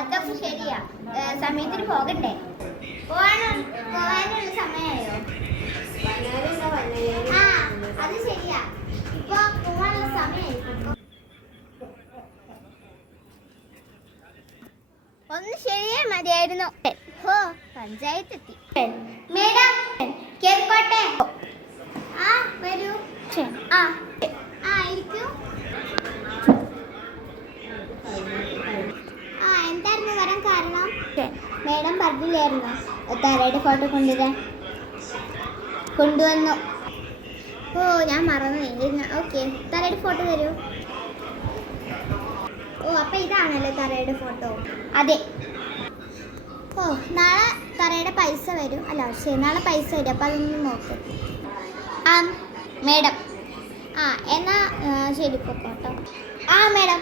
അതൊക്കെ ശരിയാ, സമയത്തിന് പോകണ്ടേ? പോവാനുള്ള സമയമായോ? ആ അത് ശരിയാ, ഇപ്പൊ പോവാനുള്ള സമയമായി. ഒന്ന് ശരിയാ മതിയായിരുന്നു. ഓ പഞ്ചായത്ത് എത്തി. മേഡം കേൾക്കോട്ടെ? ആ വരൂ. ആ ആ ഇരിക്കൂ. ആ എന്തായിരുന്നു വരാൻ കാരണം? മേഡം പറഞ്ഞില്ലായിരുന്നോ തറയുടെ ഫോട്ടോ കൊണ്ടുവരാൻ? കൊണ്ടുവന്നു. ഓ ഞാൻ മറന്നു. ഓക്കെ, തറയുടെ ഫോട്ടോ തരൂ. ഓ അപ്പൊ ഇതാണല്ലേ തറയുടെ ഫോട്ടോ? അതെ. ഓ നാളെ തറയുടെ പൈസ വരും. അല്ല ശരി, നാളെ പൈസ വരും. അപ്പം അതൊന്ന് നോക്ക്. ആ മേഡം. ആ എന്നാ ശരി, പോക്കോട്ടോ. ആ മേഡം.